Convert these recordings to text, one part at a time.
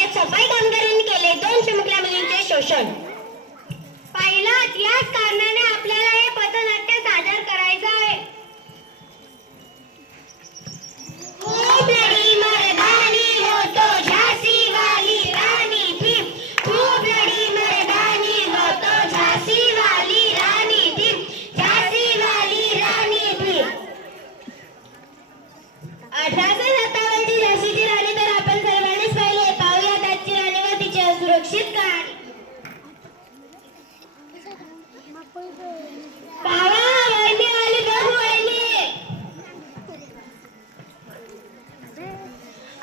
ठाण्यात सफाई कामगारांनी केले 2 चिमुकल्या मुलींचे शोषण. पाहिलं, याच कारणाने आपल्याला हे पथनाट्य सादर करायचं आहे. खूप लढी मर्दानी हो तो झांसी वाली रानी थी. खूप लढी मर्दानी हो तो झांसी वाली रानी थी. झांसी वाली रानी थी. 1857 ची झाशीची राणी तर आपण सर्वांनीच पाहिली. पाहूया आजची राणी व तिची असुरक्षित कहाणी. बाबा, वहिनी आली बघ वहिनी.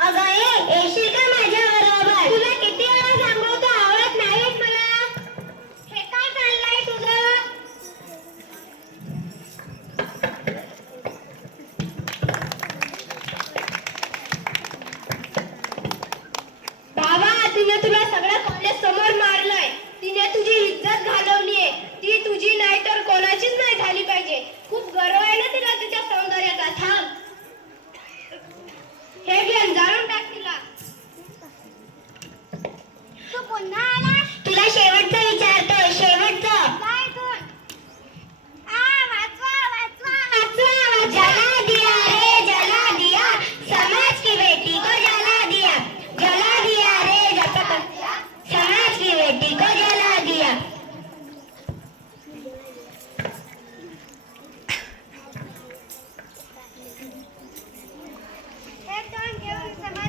अगं येशील का माझ्या बरोबर? तुला किती वेळा सांगतो आवडत नाही मला. हे काय चाललंय तुझं? बाबा, तिने तुला सगळ्या कॉलेज समोर मारलंय. तिने तुझी इज्जत घालवलीये. ती तुझी नाही तर कोणाचीच नाही झाली पाहिजे. खूप गर्व आहे ना तिला तिच्या सौंदर्याचा. थांब, हे घे, जाळून टाक तिला. तू पुन्हा आला? तुला शेवटचं विचारतोय, शेवटचं. काय कोण? वाचवा वाचवा वाचवा. जला दिया रे जला दिया, समाज की बेटी को जला दिया. जला दिया रे जला, समाज की बेटी को जला दिया. हे दोन घेऊन समाज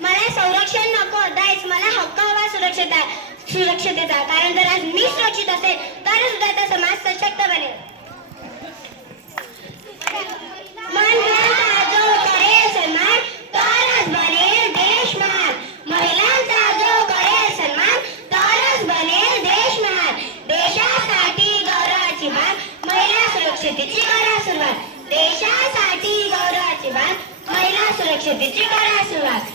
मला संरक्षण नको, दाईच मला हक्क हवा सुरक्षितता. कारण जर आज मी सुरक्षित असेल तरच उद्याचा समाज सशक्त बनेल. महिलांचा जो करेल सन्मान तरच बनेल देश महान. महिलांचा जो करेल सन्मान तरच बनेल देश महान. देशासाठी गौरवाची बाब महिला सुरक्षितेची करा सुरुवात. देशासाठी गौरवाची बाब महिला सुरक्षितेची करा सुरुवात.